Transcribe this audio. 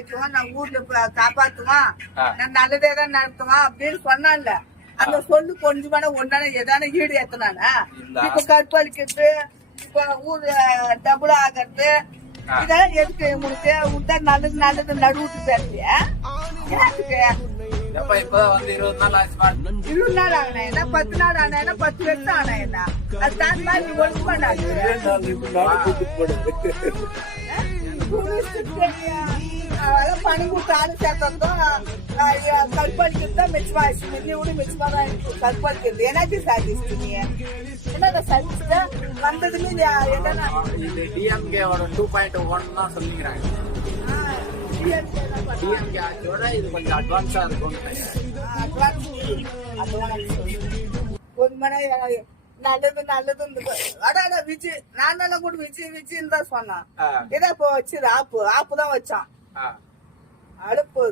வைக்குவான், நான் ஊர்ல காப்பாத்துவான், நான் நல்லதே தான் நடத்துவான் அப்படின்னு சொன்னான்ல. அந்த சொல்லு கொஞ்சமான ஒன்னான எதான ஈடு ஏத்தனானா? இப்ப கற்பழிக்கிறது, இப்ப ஊர் டபுள் ஆகிறது, இதெல்லாம் எதுக்கு உங்களுக்கு? உண்டா நல்லது நல்லது நடுவுட்டு பேசுறியா? இப்பதான் வந்து 20 நாள் ஆச்சு. 20 நாள் ஆனா என்ன, 10 நாள் ஆனா என்ன, 10 வருஷம் ஆனா என்ன? அது தான் மாதிரி ஒழுங்கு பண்ணாது. அதெல்லாம் பணி கொடுத்து ஆளு சேர்த்ததும் கற்பழிக்கிறதுதான் மிச்சமாச்சு. மின்னியோட மிச்சமா தான் இருக்கு கற்பழிக்கிறது. என்னச்சு சாதிச்சு நீ? என்னதான் சாதிச்சுட்டா வந்ததுமே என்னன்னா டிஎம்கேவோட 2.1 தான் சொல்லிக்கிறாங்க. டிஎம்கே ஆட்சியோட இது கொஞ்சம் அட்வான்ஸா இருக்கும். நல்லது நல்லது அடா விஜய் நான் கூட விஜய்ன்னு தான் சொன்னான். ஏதா இப்போ வச்சு ஆப்பு தான் வச்சான். அழுப்பு